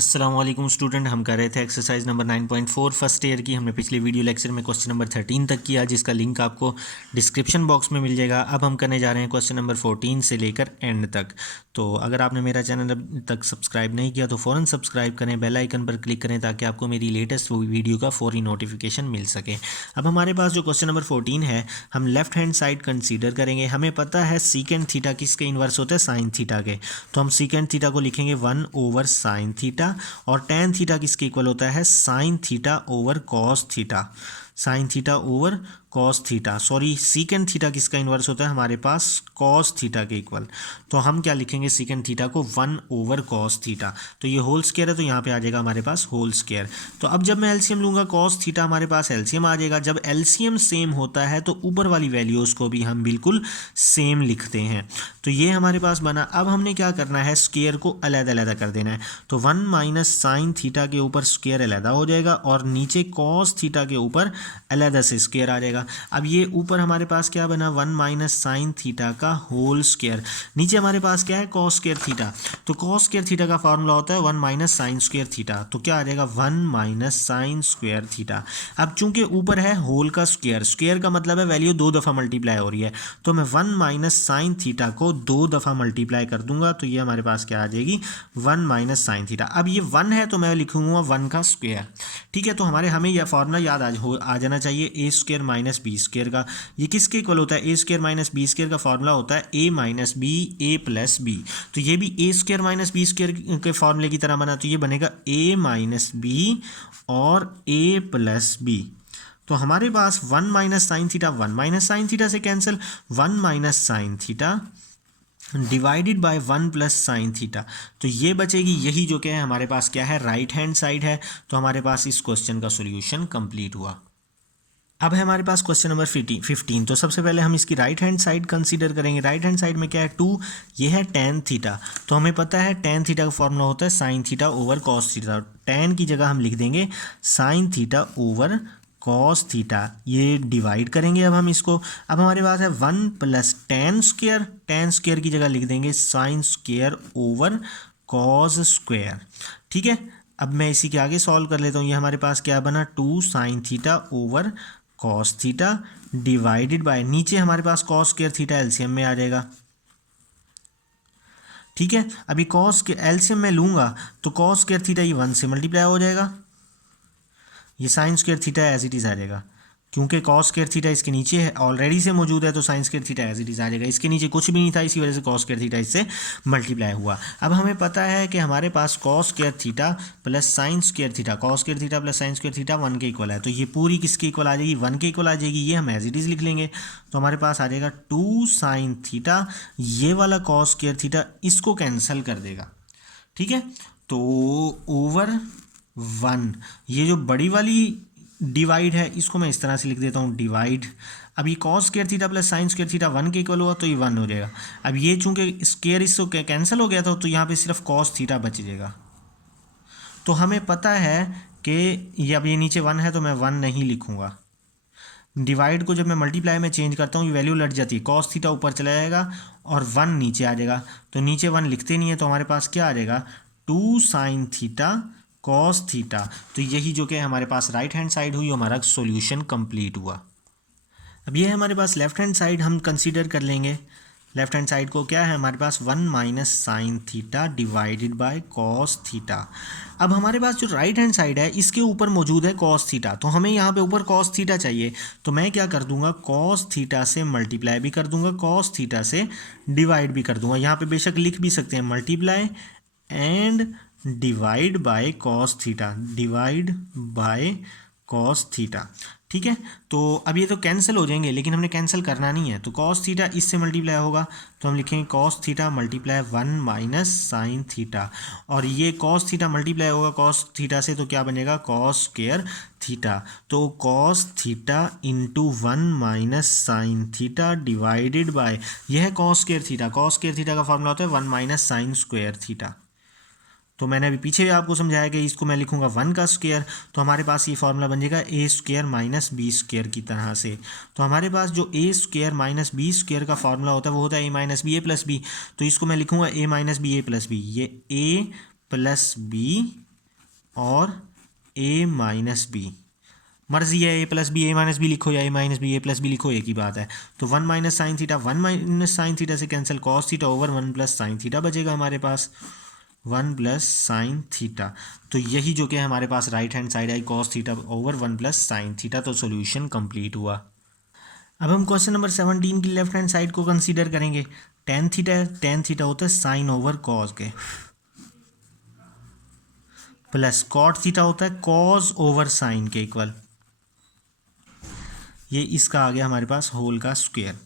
अस्सलाम वालेकुम स्टूडेंट। हम कर रहे थे एक्सरसाइज नंबर 9.4 फर्स्ट ईयर की। हमने पिछले वीडियो लेक्चर में क्वेश्चन नंबर 13 तक किया, जिसका लिंक आपको डिस्क्रिप्शन बॉक्स में मिल जाएगा। अब हम करने जा रहे हैं क्वेश्चन नंबर 14 से लेकर एंड तक। तो अगर आपने मेरा चैनल अब तक सब्सक्राइब नहीं किया तो फ़ौरन सब्सक्राइब करें, बेल आइकन पर क्लिक करें ताकि आपको मेरी लेटेस्ट वीडियो का फौरी नोटिफिकेशन मिल सके। अब हमारे पास जो क्वेश्चन नंबर 14 है, हम लेफ्ट हैंड साइड कंसीडर करेंगे। हमें पता है सीकेंड थीटा किसके इन्वर्स होता है, साइन थीटा के। तो हम सीकेंड थीटा को लिखेंगे 1/साइन थीटा, और टेन थीटा किसके इक्वल होता है, sine theta over cos theta. Sine theta over cos theta, sorry secant theta किसका इन्वर्स होता है हमारे पास, कॉस थीटा के इक्वल। तो हम क्या लिखेंगे, सीकेंड थीटा को 1/कॉस थीटा। तो ये होल स्क्वायर है तो यहाँ पे आ जाएगा हमारे पास होल स्क्वायर। तो अब जब मैं एलसीएम लूँगा कॉस थीटा, हमारे पास एलसीएम आ जाएगा। जब एलसीएम सेम होता है तो ऊपर वाली वैल्यूज़ को भी हम बिल्कुल सेम लिखते हैं। तो ये हमारे पास बना। अब हमने क्या करना है, स्क्वायर को अलग-अलग कर देना है। तो 1 - साइन थीटा के ऊपर स्क्वायर अलग हो जाएगा और नीचे कॉस थीटा के ऊपर अलग से स्क्वायर आ जाएगा। अब ये ऊपर हमारे पास क्या बना, 1 - साइन थीटा का होल स्क्वायर। नीचे हमारे पास क्या है, कॉस स्क्वायर थीटा। तो कॉस स्क्वायर थीटा का फॉर्मूला होता है 1 - साइन स्क्वायर थीटा। तो क्या आ जाएगा, 1 - साइन स्क्वायर थीटा। अब चूंकि ऊपर है होल का स्क्वायर, स्क्वायर का मतलब है वैल्यू 2 दफ़ा मल्टीप्लाई हो रही है, तो मैं 1 - साइन थीटा को 2 दफ़ा मल्टीप्लाई कर दूंगा। तो ये हमारे पास क्या आ जाएगी, 1 - साइन थीटा। अब ये 1 है तो मैं लिखूंगा 1 का स्क्वायर। ठीक है, तो हमें यह फॉर्मूला याद आ जाना चाहिए, ए स्क्वायर माइनस बी स्क्वायर का। ये किसके इक्वल होता है, A square minus B square का फॉर्मूला होता है ए minus B A plus B. तो ये भी ए स्क्वायर माइनस बी स्क्वायर के फॉर्मूले की तरह बना, तो ये बनेगा ए माइनस बी और ए प्लस बी। तो हमारे पास 1 - साइन थीटा 1 - साइन थीटा से cancel, 1 - sine theta divided by 1 + sine theta. तो ये बचेगी, यही जो क्या है हमारे पास क्या है, राइट हैंड साइड है। तो हमारे पास इस क्वेश्चन का सॉल्यूशन कंप्लीट हुआ। अब है हमारे पास क्वेश्चन नंबर 15। तो सबसे पहले हम इसकी राइट हैंड साइड कंसीडर करेंगे। राइट हैंड साइड में क्या है, 2, ये है टेन थीटा। तो हमें पता है टेन थीटा का फॉर्मूला होता है sine theta over cos theta. Ten की जगह हम लिख देंगे sine theta over cos theta. ये डिवाइड करेंगे अब हम इसको। अब हमारे पास है 1 + टेन स्क्वायर। टेन स्क्वायर की जगह लिख देंगे sine square over cos square. ठीक है, अब मैं इसी के आगे सॉल्व कर लेता हूँ। ये हमारे पास क्या बना, 2 sine theta over cos theta divided bye, नीचे हमारे पास कॉस स्क्वायर थीटा एलसीएम में आ जाएगा। ठीक है, अभी कॉस के एलसीएम में लूंगा तो कॉस स्क्वायर थीटा ये 1 से मल्टीप्लाई हो जाएगा, ये sine square theta as it is आ जाएगा। क्योंकि कॉस स्क्वायर थीटा इसके नीचे है, ऑलरेडी से मौजूद है, तो sine square theta as it is आ जाएगा। इसके नीचे कुछ भी नहीं था, इसी वजह से कॉस स्क्वायर थीटा इससे मल्टीप्लाई हुआ। अब हमें पता है कि हमारे पास cos square theta plus sine square theta, cos square theta plus sine square theta 1 के इक्वल है। तो ये पूरी किसके इक्वल आ जाएगी, 1 के इक्वल आ जाएगी। ये हम एज इट इज़ लिख लेंगे। तो हमारे पास आ जाएगा 2 साइन थीटा, ये वाला कॉस स्क्वायर थीटा इसको कैंसिल कर देगा। ठीक है, तो ओवर 1, ये जो बड़ी वाली डिवाइड है इसको मैं इस तरह से लिख देता हूँ, डिवाइड। अब ये cos square theta plus sine square theta 1 के इक्वल हुआ तो ये 1 हो जाएगा। अब ये चूंकि स्क्वायर इससे कैंसिल हो गया था तो यहाँ पे सिर्फ कॉस थीटा बच जाएगा। तो हमें पता है कि ये अब ये नीचे 1 है तो मैं 1 नहीं लिखूँगा। डिवाइड को जब मैं मल्टीप्लाई में चेंज करता हूँ ये वैल्यू लट जाती है, कॉस थीटा ऊपर चला जाएगा और 1 नीचे आ जाएगा। तो नीचे 1 लिखते नहीं है तो हमारे पास क्या आ जाएगा, 2 साइन थीटा कॉस थीटा। तो यही जो कि हमारे पास राइट हैंड साइड हुई, हमारा सॉल्यूशन कंप्लीट हुआ। अब ये है हमारे पास लेफ्ट हैंड साइड, हम कंसीडर कर लेंगे। लेफ्ट हैंड साइड को क्या है हमारे पास, 1 - sine theta divided by cos theta. अब हमारे पास जो राइट हैंड साइड है इसके ऊपर मौजूद है कॉस थीटा, तो हमें यहाँ पे ऊपर कॉस थीटा चाहिए। तो मैं क्या कर दूंगा, कॉस थीटा से मल्टीप्लाई भी कर दूंगा, कॉस थीटा से डिवाइड भी कर दूंगा। यहाँ पे बेशक लिख भी सकते हैं multiply and divide by cos theta, divide by cos theta. ठीक है, तो अब ये तो कैंसिल हो जाएंगे लेकिन हमने कैंसिल करना नहीं है। तो कॉस थीटा इससे मल्टीप्लाई होगा तो हम लिखेंगे cos theta multiply 1 - sine theta, और ये कॉस थीटा मल्टीप्लाई होगा कॉस थीटा से तो क्या बनेगा, कॉस स्क्वायर थीटा। तो cos theta into 1 - sine theta divided bye, यह है cos square theta. Cos square theta का फॉर्मूला होता है 1 - साइन स्क्वायर थीटा। तो मैंने अभी पीछे आपको समझाया कि इसको मैं लिखूंगा 1 का स्क्वायर, तो हमारे पास ये फॉर्मूला बन जाएगा ए स्क्वायर माइनस बी स्क्वायर की तरह से। तो हमारे पास जो ए स्क्वायर माइनस बी स्क्वायर का फॉर्मूला होता है वो होता है ए minus B A plus B. तो इसको मैं लिखूंगा ए minus B A plus B, ये ए प्लस बी और a माइनस बी, मर्जी है A plus B A minus B लिखो या ए minus B A plus B लिखो, एक ही बात है। तो 1 minus sine theta, 1 minus sine theta से cancel, cos theta over 1 plus sine theta बचेगा हमारे पास, 1 प्लस साइन थीटा। तो यही जो कि हमारे पास राइट हैंड साइड आई cos theta over 1 plus sine theta. तो सॉल्यूशन कंप्लीट हुआ। अब हम क्वेश्चन नंबर 17 की लेफ्ट हैंड साइड को कंसीडर करेंगे। टेन थीटा है, टेन थीटा होता है साइन ओवर कॉस के, प्लस कॉट थीटा होता है कॉस ओवर साइन के इक्वल, ये इसका आ गया हमारे पास होल का स्क्वायर।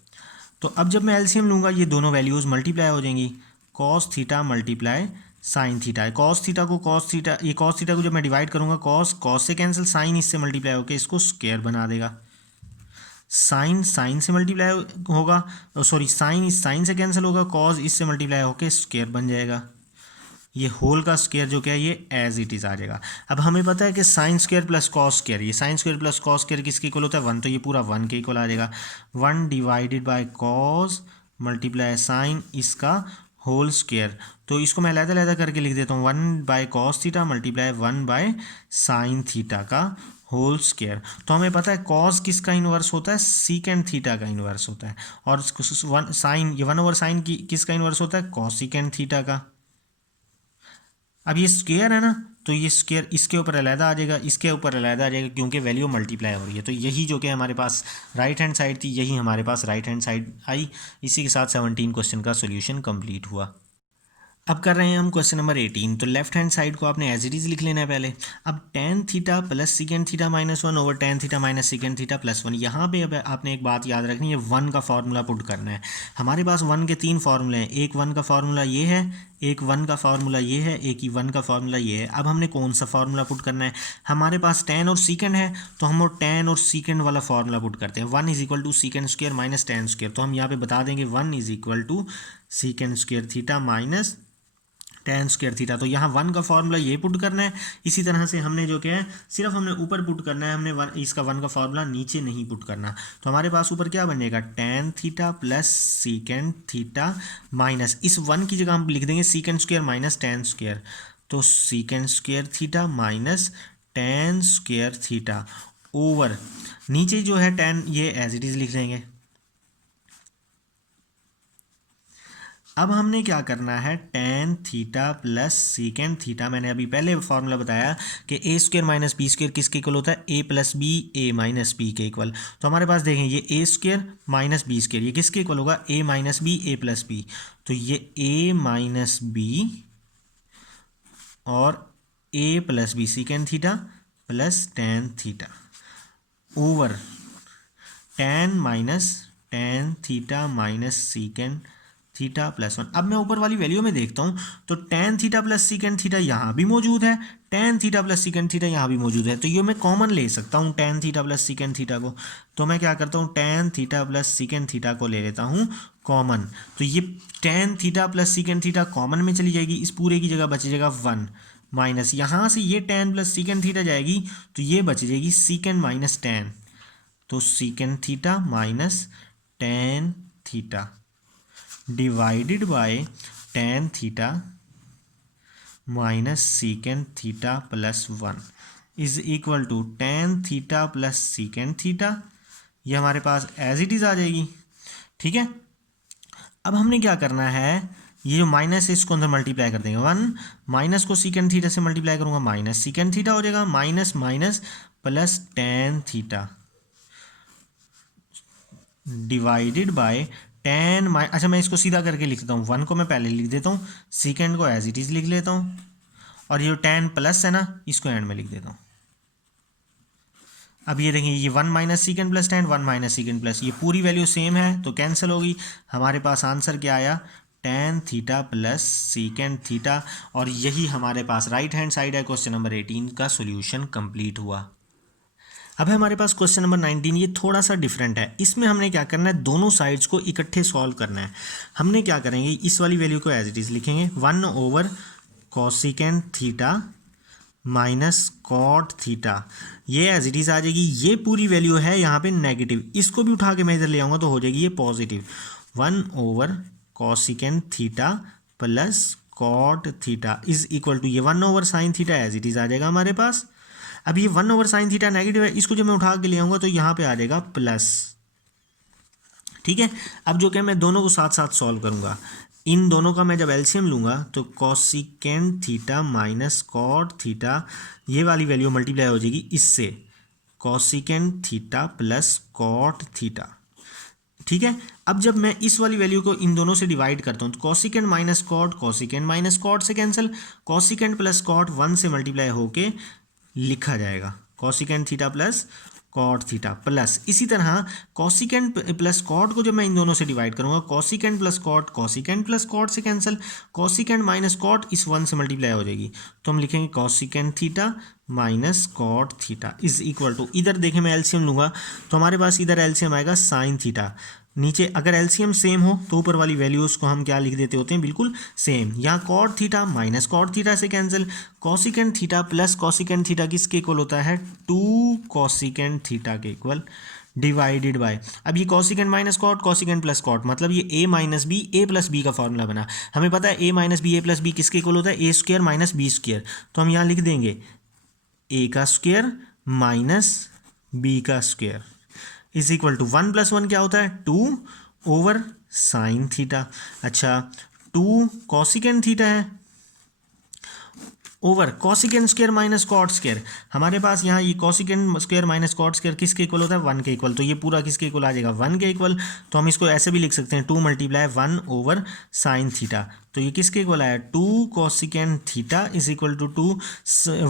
तो अब जब मैं एलसीएम लूँगा ये दोनों वैल्यूज़ मल्टीप्लाई हो जाएंगी, cos theta multiply sine theta है, कॉस थीटा को कॉस थीटा, ये कॉस थीटा को जब मैं डिवाइड करूँगा कॉस कॉस से कैंसिल, साइन इससे मल्टीप्लाई होकर इसको स्क्वायर बना देगा, साइन साइन से मल्टीप्लाई होगा, सॉरी साइन इस साइन से कैंसिल होगा, कॉस इससे मल्टीप्लाई होकर स्क्वायर बन जाएगा, ये होल का स्क्वायर जो क्या है ये एज इट इज़ आ जाएगा। अब हमें पता है कि sine square plus cos square, ये sine square plus cos square किसके इक्वल होता है 1, तो ये पूरा 1 के इक्वल आ जाएगा, 1 divided by cos multiply sine इसका होल स्क्वायर। तो इसको मैं अलग-अलग करके लिख देता हूँ, 1 by cos theta multiply 1 by sine theta का होल स्क्वायर। तो हमें पता है कॉस किसका इन्वर्स होता है, सीकेंड थीटा का इन्वर्स होता है, और साइन ये 1 ओवर साइन की किसका इन्वर्स होता है, कॉसिकेंड थीटा का। अब ये स्क्वायर है ना, तो ये स्क्वायर इसके ऊपर अलहदा आ जाएगा, इसके ऊपर अलहदा आ जाएगा, क्योंकि वैल्यू मल्टीप्लाई हो रही है। तो यही जो कि हमारे पास राइट हैंड साइड थी, यही हमारे पास राइट हैंड साइड आई। इसी के साथ 17 क्वेश्चन का सोल्यूशन कंप्लीट हुआ। अब कर रहे हैं हम क्वेश्चन नंबर 18। तो लेफ्ट हैंड साइड को आपने एज इट इज़ लिख लेना है पहले। अब ten theta plus secant theta minus 1 over tan theta minus secant theta plus 1, यहाँ पे अब आपने एक बात याद रखनी है, 1 का फार्मूला पुट करना है। हमारे पास 1 के 3 फार्मूले हैं, एक 1 का फार्मूला ये है, एक 1 का फार्मूला ये है, एक ही 1 का फार्मूला ये है। अब हमने कौन सा फार्मूला पुट करना है, हमारे पास टेन और सीकेंड है, तो हम टेन और सीकेंड वाला फार्मूला पुट करते हैं। 1 is equal to secant square minus tan square, तो हम यहाँ पे बता देंगे 1 is equal to secant square theta minus tan square theta. तो यहाँ 1 का फार्मूला ये पुट करना है। इसी तरह से हमने जो क्या है सिर्फ हमने ऊपर पुट करना है, हमने इसका 1 का फार्मूला नीचे नहीं पुट करना। तो हमारे पास ऊपर क्या बन जाएगा, tan theta plus secant theta minus, इस 1 की जगह हम लिख देंगे secant square minus tan square, तो secant square theta minus tan square theta over नीचे जो है टेन, ये एज इट इज़ लिख देंगे। अब हमने क्या करना है, tan theta plus secant theta, मैंने अभी पहले फार्मूला बताया कि A square minus B square किसके इक्वल होता है, A plus B A minus B के इक्वल। तो हमारे पास देखें ये A square minus B square, ये किसके इक्वल होगा, A minus B A plus B. तो ये ए माइनस बी और A plus B secant theta plus tan theta over tan theta minus secant theta plus 1। अब मैं ऊपर वाली वैल्यू में देखता हूँ, तो ten theta plus secant theta यहाँ भी मौजूद है, tan theta plus secant theta यहाँ भी मौजूद है, तो ये मैं कॉमन ले सकता हूँ ten theta plus secant theta को। तो मैं क्या करता हूँ, ten theta plus secant theta को ले लेता हूँ कॉमन। तो ये ten theta plus secant theta common में चली जाएगी, इस पूरे की जगह बच जाएगा 1 माइनस, यहाँ से ये टेन प्लस सीकेंड थीटा जाएगी, तो ये बच जाएगी सीकेंड माइनस टेन, तो secant theta minus tan theta divided by tan theta minus secant theta plus 1 is equal to tan theta plus secant theta, ये हमारे पास एज इट इज़ आ जाएगी। ठीक है, अब हमने क्या करना है, ये जो माइनस है इसको अंदर मल्टीप्लाई कर देंगे, 1 माइनस को सीकेंड थीटा से मल्टीप्लाई करूँगा माइनस सीकेंड थीटा हो जाएगा, minus minus plus tan theta divided by ten अच्छा मैं इसको सीधा करके लिख देता हूँ, 1 को मैं पहले लिख देता हूँ, सीकेंड को एज इट इज़ लिख लेता हूँ, और ये जो टेन प्लस है ना इसको एंड में लिख देता हूँ। अब ये देखिए ये 1 minus सीकेंड plus ten, 1 minus सीकेंड plus, ये पूरी वैल्यू सेम है तो कैंसिल होगी। हमारे पास आंसर क्या आया, ten theta plus secant theta, और यही हमारे पास राइट हैंड साइड है। क्वेश्चन नंबर 18 का सोल्यूशन कंप्लीट हुआ। अब है हमारे पास क्वेश्चन नंबर 19, ये थोड़ा सा डिफरेंट है। इसमें हमने क्या करना है, दोनों साइड्स को इकट्ठे सॉल्व करना है। हमने क्या करेंगे, इस वाली वैल्यू को एज इट इज़ लिखेंगे, 1 over cosecant theta minus cot theta, ये एज इट इज़ आ जाएगी। ये पूरी वैल्यू है यहाँ पे नेगेटिव, इसको भी उठा के मैं इधर ले आऊँगा तो हो जाएगी ये positive, 1 over cosecant theta plus cot theta is equal to ये 1/sin theta as it is आ जाएगा हमारे पास। अब ये 1/sin थीटा नेगेटिव है, इसको जब मैं उठा के ले आऊँगा तो यहाँ पे आ जाएगा प्लस। ठीक है, अब जो कि मैं दोनों को साथ साथ सॉल्व करूँगा, इन दोनों का मैं जब एलसीएम लूँगा तो cosecant theta minus cot theta, ये वाली वैल्यू मल्टीप्लाई हो जाएगी इससे, cosecant theta plus cot theta. ठीक है, अब जब मैं इस वाली वैल्यू को इन दोनों से डिवाइड करता हूँ तो कॉसिकेंट माइनस कॉट से कैंसिल, कॉसिकेंट प्लस कॉट 1 से मल्टीप्लाई होके लिखा जाएगा cosecant theta plus cot theta plus, इसी तरह कॉसिकेंट प्लस कॉट को जब मैं इन दोनों से डिवाइड करूंगा कॉसिकेंट प्लस कॉट से कैंसिल, कॉसिकेंट माइनस कॉट इस 1 से मल्टीप्लाई हो जाएगी तो हम लिखेंगे cosecant theta minus cot theta is equal to, इधर देखें मैं एलसीएम लूँगा तो हमारे पास इधर एलसीएम आएगा साइन थीटा, नीचे अगर एलसीएम सेम हो तो ऊपर वाली वैल्यूज़ को हम क्या लिख देते होते हैं, बिल्कुल सेम। यहाँ cot theta minus cot theta से cancel, cosecant theta plus cosecant theta किसके इक्वल होता है, 2 कॉसिकेंट थीटा के इक्वल डिवाइडेड बाय, अब ये cosecant minus cosecant plus cot, मतलब ये a minus B A plus B का फॉर्मूला बना। हमें पता है a minus B A plus B किसके इक्वल होता है, A square minus B square, तो हम यहाँ लिख देंगे a का स्क्वायर माइनस b का स्क्वायर इज इक्वल टू 1 + 1 क्या होता है, 2/sin थीटा। अच्छा, 2 कॉसिकेंट थीटा है over cosecant square minus cot square, हमारे पास यहाँ ये cosecant square minus cot square किसके इक्वल होता है, 1 के इक्वल, तो ये पूरा किसके इक्वल आ जाएगा, 1 के इक्वल। तो हम इसको ऐसे भी लिख सकते हैं 2 × 1/sin थीटा, तो ये किसके इक्वल आया, 2 cosecant theta is equal to 2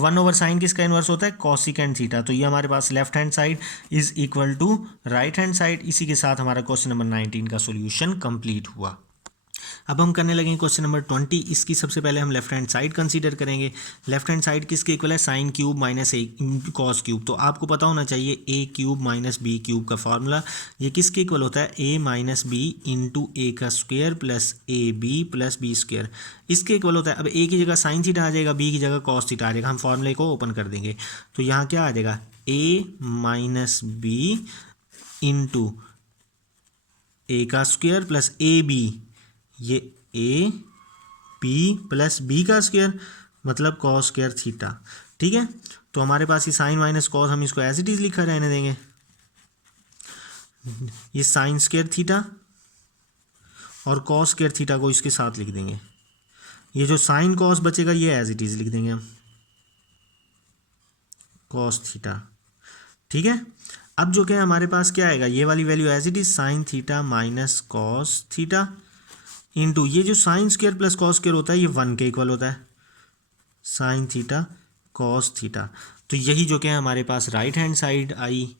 1/sin किसका इन्वर्स होता है, कॉसिकेंट थीटा। तो ये हमारे पास left hand side is equal to right hand side. इसी के साथ हमारा क्वेश्चन नंबर 19 का सोल्यूशन कंप्लीट हुआ। अब हम करने लगेंगे क्वेश्चन नंबर 20। इसकी सबसे पहले हम लेफ्ट हैंड साइड कंसीडर करेंगे। लेफ्ट हैंड साइड किसके इक्वल है, sin cube minus A cos cube. तो आपको पता होना चाहिए a cube minus B cube का फॉर्मूला, ये किसके इक्वल होता है, a minus B into A का square plus A B plus B square, इसके इक्वल होता है। अब a की जगह sin थीटा आ जाएगा, b की जगह cos थीटा आ जाएगा। हम फॉर्मूले को ओपन कर देंगे तो यहाँ क्या आ जाएगा, a minus B into A का स्क्वायर प्लस ए बी, ये ए बी प्लस बी का स्क्वायर मतलब कॉस स्क्वायर थीटा। ठीक है, तो हमारे पास ये साइन माइनस कॉस, हम इसको एज इट इज लिखा रहने देंगे, ये साइन स्क्वायर थीटा और कॉस स्क्वायर थीटा को इसके साथ लिख देंगे। ये जो साइन कॉस बचेगा ये एज इट इज लिख देंगे हम, कॉस थीटा। ठीक है, अब जो क्या हमारे पास क्या आएगा, ये वाली value as it is sine theta minus cos theta into ये जो sine square plus cos square होता है ये 1 के इक्वल होता है, साइन थीटा कॉस थीटा। तो यही जो क्या हमारे पास राइट हैंड साइड आई,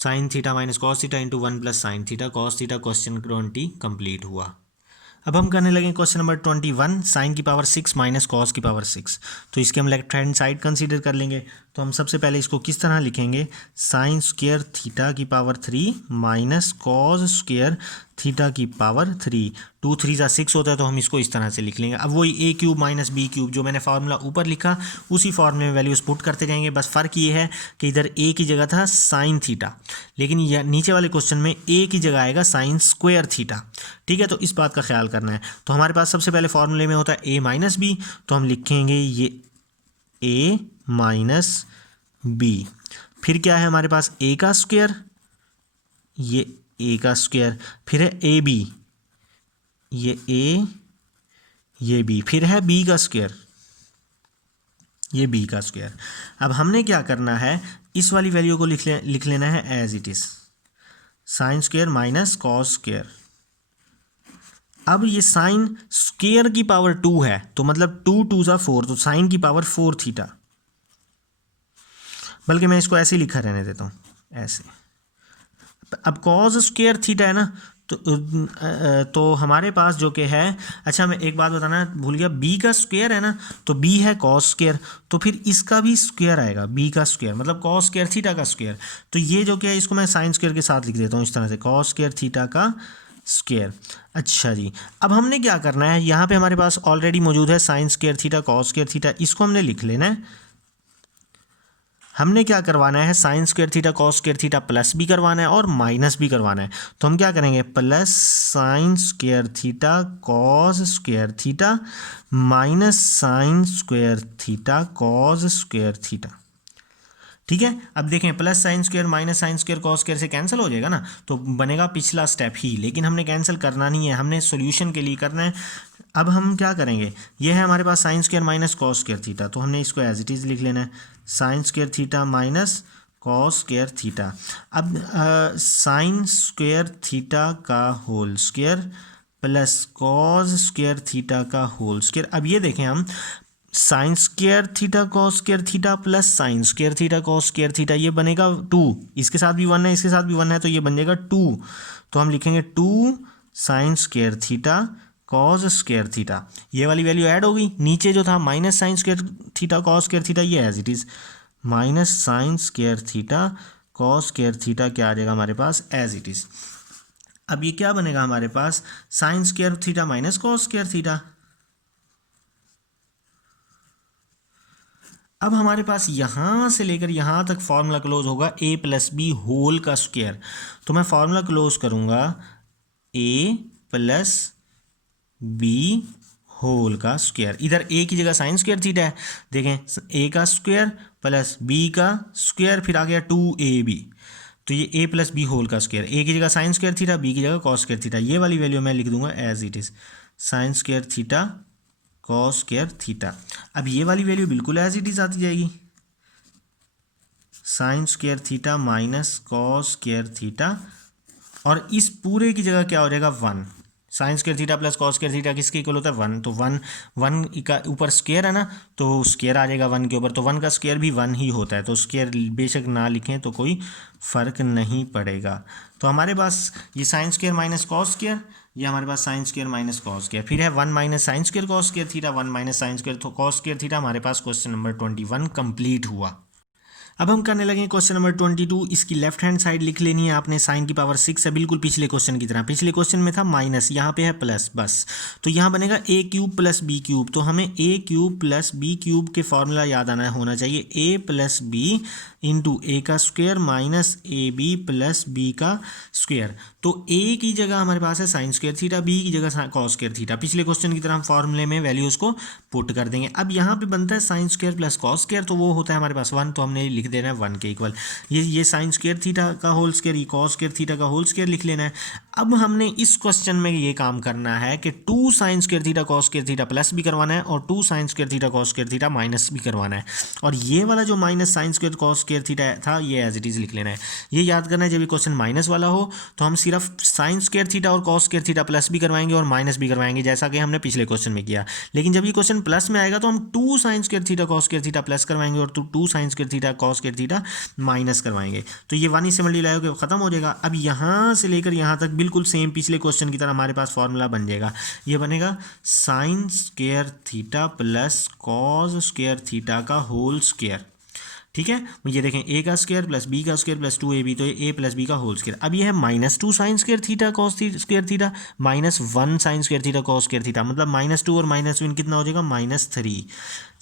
sine theta minus cos theta into 1 + sin theta cos theta. Question 20 complete हुआ। अब हम करने लगे क्वेश्चन नंबर 21, साइन की पावर 6 माइनस कॉस की पावर 6। तो इसके हम लेफ्ट हैंड साइड कंसीडर कर लेंगे। तो हम सबसे पहले इसको किस तरह लिखेंगे, साइन स्क्वायर थीटा की power 3 minus cos square theta की पावर 3। 2 3 = 6 होता है तो हम इसको इस तरह से लिख लेंगे। अब वही a cube minus B cube जो मैंने फार्मूला ऊपर लिखा उसी फार्मूले में वैल्यूज पुट करते जाएंगे। बस फ़र्क ये है कि इधर a की जगह था साइन थीटा, लेकिन यह नीचे वाले क्वेश्चन में a की जगह आएगा साइन स्क्वायर थीटा। ठीक है, तो इस बात का ख्याल करना है। तो हमारे पास सबसे पहले फार्मूले में होता है a माइनस बी, तो हम लिखेंगे ये a माइनस बी, फिर क्या है हमारे पास a का स्क्वायर, ये a का स्क्वायर, फिर है ए बी, ये a ये b, फिर है b का स्क्वायर, ये b का स्क्वायर। अब हमने क्या करना है, इस वाली वैल्यू को लिख लेना है as it is, sine square minus cos square. अब ये साइन स्क्वायर की पावर 2 है तो मतलब 2 2 = 4, तो साइन की पावर 4 थीटा, बल्कि मैं इसको ऐसे ही लिखा रहने देता हूँ ऐसे। अब कॉस स्क्वायर थीटा है ना, तो हमारे पास जो कि है, अच्छा मैं एक बात बताना भूल गया, b का स्क्वायर है ना, तो b है कॉस स्क्वायर, तो फिर इसका भी स्क्वायर आएगा, b का स्क्वायर मतलब कॉस स्क्वायर थीटा का स्क्वायर। तो ये जो क्या है इसको मैं साइन स्क्वायर के साथ लिख देता हूँ इस तरह से, कॉस स्क्वायर थीटा का स्क्वायर। अच्छा जी, अब हमने क्या करना है, यहाँ पे हमारे पास ऑलरेडी मौजूद है sine square theta cos square theta, इसको हमने लिख लेना है। हमने क्या करवाना है, sine square theta cos square theta plus भी करवाना है और माइनस भी करवाना है। तो हम क्या करेंगे, plus sine square theta cos square theta minus sine square theta cos square theta. ठीक है, अब देखें plus sine square minus sine square cos square से कैंसिल हो जाएगा ना, तो बनेगा पिछला स्टेप ही, लेकिन हमने कैंसिल करना नहीं है, हमने सॉल्यूशन के लिए करना है। अब हम क्या करेंगे, ये है हमारे पास sine square minus cos square theta, तो हमने इसको एज इट इज़ लिख लेना है, sine square theta minus cos square theta. अब साइन स्क्वायर थीटा का whole square plus cos square theta का होल स्क्वायर। अब ये देखें हम, sine square theta cos square theta plus sine square theta cos square theta, ये बनेगा 2, इसके साथ भी 1 है, इसके साथ भी 1 है, तो ये बन जाएगा 2। तो हम लिखेंगे 2 sine square theta cos square theta, ये वाली वैल्यू ऐड होगी। नीचे जो था minus sine square theta cos square theta, ये as it is minus sine square theta cos square theta क्या आ जाएगा हमारे पास, एज इट इज़। अब ये क्या बनेगा हमारे पास, sine square theta minus cos square theta. अब हमारे पास यहाँ से लेकर यहाँ तक फार्मूला क्लोज होगा a प्लस बी होल का स्क्वायर। तो मैं फार्मूला क्लोज करूँगा a प्लस बी होल का स्क्वायर। इधर a की जगह साइन स्क्वायर थीटा है, देखें a का स्क्वायर प्लस b का स्क्वायर, फिर आ गया 2ab, तो ये a प्लस बी होल का स्क्वायर। a की जगह साइन स्क्वायर थीटा, b की जगह कॉस स्क्वायर थीटा, ये वाली वैल्यू मैं लिख दूंगा as it is sine square theta cos square theta. अब ये वाली वैल्यू बिल्कुल एज इट इज आती जाएगी, sign square theta minus cos square theta, और इस पूरे की जगह क्या हो जाएगा 1। Sign square theta plus cos square theta किसके इक्वल होता है 1, तो 1 का ऊपर स्क्वायर है ना, तो स्क्वायर आ जाएगा 1 के ऊपर, तो 1 का स्क्वायर भी 1 ही होता है, तो स्क्वायर बेशक ना लिखें तो कोई फ़र्क नहीं पड़ेगा। तो हमारे पास ये sine square minus cos square, ये हमारे पास sine square minus cos square, फिर है 1 minus sine square cos square theta, 1 minus sine square cos square theta. हमारे पास क्वेश्चन नंबर 21 कंप्लीट हुआ। अब हम करने लगे क्वेश्चन नंबर 22। इसकी लेफ्ट हैंड साइड लिख लेनी है आपने, साइन की पावर 6 है, बिल्कुल पिछले क्वेश्चन की तरह। पिछले क्वेश्चन में था माइनस, यहाँ पे है प्लस, बस। तो यहाँ बनेगा A cube plus B cube, तो हमें A cube plus B cube के फॉर्मूला याद आना होना चाहिए, A plus B into A का square minus A B plus B का स्क्वायर। तो ए की जगह हमारे पास है साइन स्क्वायर थीटा, बी की जगह कॉस स्क्वायर थीटा। पिछले क्वेश्चन की तरह हम फॉर्मूले में वैल्यूज़ को पुट कर देंगे। अब यहाँ पे बनता है sine square plus cos square, तो वो होता है हमारे पास 1, तो हमने लिख देना है 1 के इक्वल। ये साइन स्क्वायर थीटा का होल स्क्वायर, ये कॉस स्क्वायर थीटा का होल स्क्वायर लिख लेना है। अब हमने इस क्वेश्चन में ये काम करना है कि 2 sine square theta cos square theta plus भी करवाना है और 2 sine square theta cos square theta minus भी करवाना है। और ये वाला जो minus sine square cos square theta था, ये एज इट इज़ लिख लेना है। ये याद करना है, जब ये क्वेश्चन माइनस वाला हो तो हम सिर्फ साइन स्क्वायर थीटा और कॉस स्क्वायर थीटा प्लस भी करवाएंगे और माइनस भी करवाएंगे, जैसा कि हमने पिछले क्वेश्चन में किया। लेकिन जब ये क्वेश्चन प्लस में आएगा तो हम 2 sine square theta cos square theta plus करवाएंगे और 2 sine square theta cos square theta minus करवाएंगे। तो ये 1 से मल्टीप्लाई होकर खत्म हो जाएगा। अब यहाँ से लेकर यहाँ तक बिल्कुल सेम पिछले क्वेश्चन की तरह हमारे पास फॉर्मूला बन जाएगा। ये बनेगा sign square theta plus cos square theta का होल स्क्वायर। ठीक है, ये देखें ए का स्क्वायर प्लस बी का स्क्वायर प्लस 2ab, तो ये ए प्लस बी का होल स्क्वायर। अब ये है -2 sine square theta cos square theta minus 1 sign square theta cos square theta, मतलब -2 और -1 कितना हो जाएगा, -3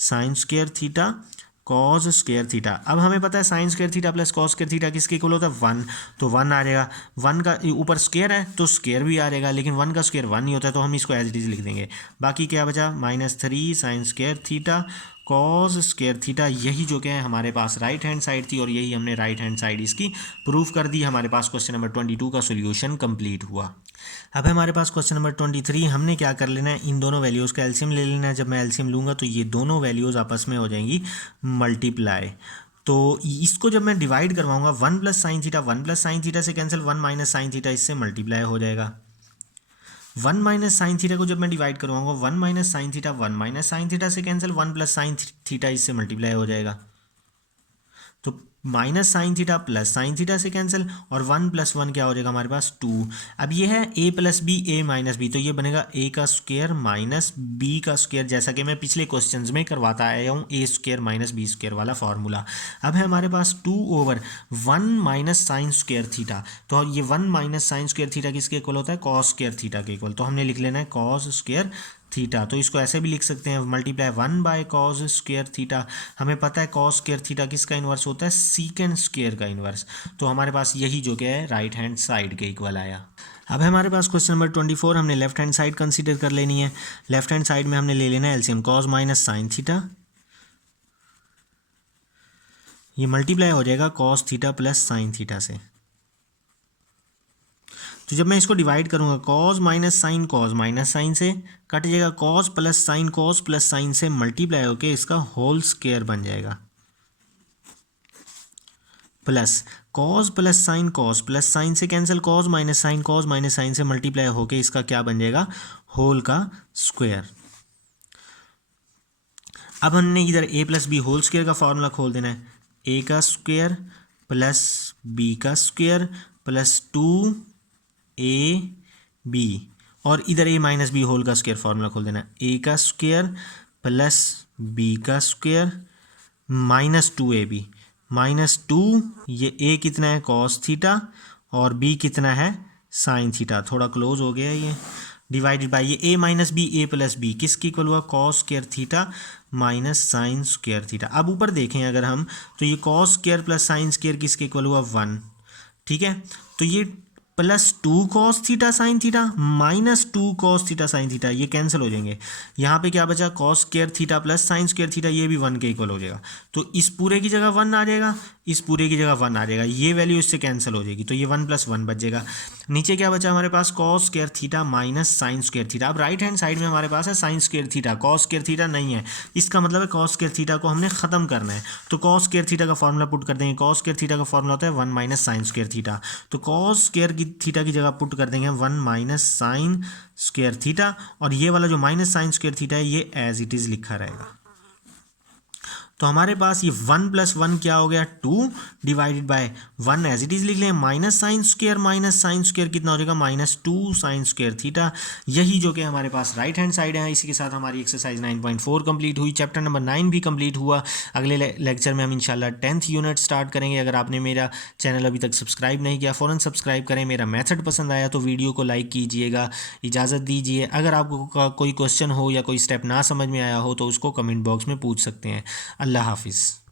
sign square theta cos square theta. अब हमें पता है sine square theta plus cos square theta किसके इक्वल होता है 1, तो 1 आ जाएगा। 1 का ऊपर स्क्वायर है तो स्क्वायर भी आ जाएगा, लेकिन 1 का स्क्वायर 1 ही होता है, तो हम इसको एज इट इज लिख देंगे। बाकी क्या बचा, -3 sign square theta cos square theta. यही जो क्या है हमारे पास राइट हैंड साइड थी और यही हमने राइट हैंड साइड इसकी प्रूफ कर दी। हमारे पास क्वेश्चन नंबर 22 का सोल्यूशन कंप्लीट हुआ। अब हमारे पास क्वेश्चन नंबर 23। हमने क्या कर लेना है, इन दोनों वैल्यूज़ का एलसीएम ले लेना है। जब मैं एलसीएम लूँगा तो ये दोनों वैल्यूज़ आपस में हो जाएंगी मल्टीप्लाई। तो इसको जब मैं डिवाइड करवाऊँगा 1 plus sine theta 1 plus sine theta से कैंसिल, 1 माइनस साइन थीटा इससे मल्टीप्लाई हो जाएगा। 1 माइनस साइन थीटा को जब मैं डिवाइड करवाऊँगा 1 minus sine theta 1 minus sine theta से कैंसिल, 1 प्लस साइन थीटा इससे मल्टीप्लाई हो जाएगा। तो minus sine theta plus sine theta से कैंसिल और 1 प्लस 1 क्या हो जाएगा हमारे पास 2। अब ये है a plus B A minus B, तो ये बनेगा a का स्क्वायर माइनस b का स्क्वायर, जैसा कि मैं पिछले क्वेश्चंस में करवाता आया हूँ, a square minus B square वाला फार्मूला। अब है हमारे पास 2/1 माइनस साइन स्क्वायर थीटा, तो ये 1 माइनस साइन स्क्वायर थीटा किसके इक्वल होता है, कॉस स्क्वायर थीटा के इक्वल। तो हमने लिख लेना है कॉस स्क्वायर थीटा। तो इसको ऐसे भी लिख सकते हैं multiply 1 by cos square theta. हमें पता है कॉस स्क्वायर थीटा किसका इन्वर्स होता है, सीकेंड स्क्वायर का इन्वर्स। तो हमारे पास यही जो क्या है राइट हैंड साइड के इक्वल आया। अब हमारे पास क्वेश्चन नंबर 24, हमने लेफ्ट हैंड साइड कंसीडर कर लेनी है। लेफ्ट हैंड साइड में हमने ले लेना है LCM cos minus sine theta, ये मल्टीप्लाई हो जाएगा cos theta plus sine theta से। तो जब मैं इसको डिवाइड करूंगा कॉस माइनस साइन से कट जाएगा, कॉस प्लस साइन से मल्टीप्लाई होके इसका होल स्क्वायर बन जाएगा, प्लस कॉस प्लस साइन से कैंसिल, कॉस माइनस साइन से मल्टीप्लाई होके इसका क्या बन जाएगा, होल का स्क्वायर। अब हमने इधर ए प्लस बी होल स्क्वायर का फॉर्मूला खोल देना है, ए का स्क्वायर प्लस बी का स्क्वायर प्लस 2ab, और इधर ए माइनस बी होल का स्क्वायर फॉर्मूला खोल देना है, ए का स्क्वायर प्लस बी का स्क्वायर माइनस 2ab, -2, ये ए कितना है कॉस थीटा और बी कितना है साइन थीटा, थोड़ा क्लोज हो गया ये, डिवाइडेड बाय ये A minus B, A plus B किसकी इक्वल हुआ, cos square theta minus sine square theta. अब ऊपर देखें अगर हम तो ये cos square plus sine square किसके इक्वल हुआ 1, ठीक है। तो ये +2 cos theta sine theta -2 cos theta sine theta ये कैंसिल हो जाएंगे। यहाँ पे क्या बचा, cos square theta plus sine square theta, ये भी 1 के इक्वल हो जाएगा। तो इस पूरे की जगह 1 आ जाएगा, इस पूरे की जगह 1 आ जाएगा, ये वैल्यू इससे कैंसिल हो जाएगी, तो ये 1 + 1 बच जाएगा। नीचे क्या बचा हमारे पास, cos square theta minus sine square theta. अब राइट हैंड साइड में हमारे पास है sine square theta, cos square theta नहीं है, इसका मतलब है कॉस स्क्वायर थीटा को हमने ख़त्म करना है। तो कॉस स्क्वायर थीटा का फॉर्मूला पुट कर देंगे, कॉस स्क्वायर थीटा का फॉर्मूला होता है 1 - साइन स्क्वायर थीटा। तो कॉस स्क्वायर की थीटा की जगह पुट कर देंगे 1 - साइन स्क्वायर थीटा, और ये वाला जो माइनस साइन स्क्वायर थीटा है ये एज इट इज़ लिखा रहेगा। तो हमारे पास ये 1 + 1 क्या हो गया 2 divided by 1 as it is लिख लें, माइनस साइन स्क्वायर कितना हो जाएगा -2 साइन स्क्वायर थीटा। यही जो कि हमारे पास राइट हैंड साइड है। इसी के साथ हमारी एक्सरसाइज 9.4 कंप्लीट हुई, चैप्टर नंबर 9 भी कंप्लीट हुआ। अगले लेक्चर में हम इंशाल्लाह 10th यूनिट स्टार्ट करेंगे। अगर आपने मेरा चैनल अभी तक सब्सक्राइब नहीं किया फ़ौरन सब्सक्राइब करें। मेरा मेथड पसंद आया तो वीडियो को लाइक कीजिएगा, इजाज़त दीजिए। अगर आपको कोई क्वेश्चन हो या कोई स्टेप ना समझ में आया हो तो उसको कमेंट बॉक्स में पूछ सकते हैं। अल्लाह हाफिज़।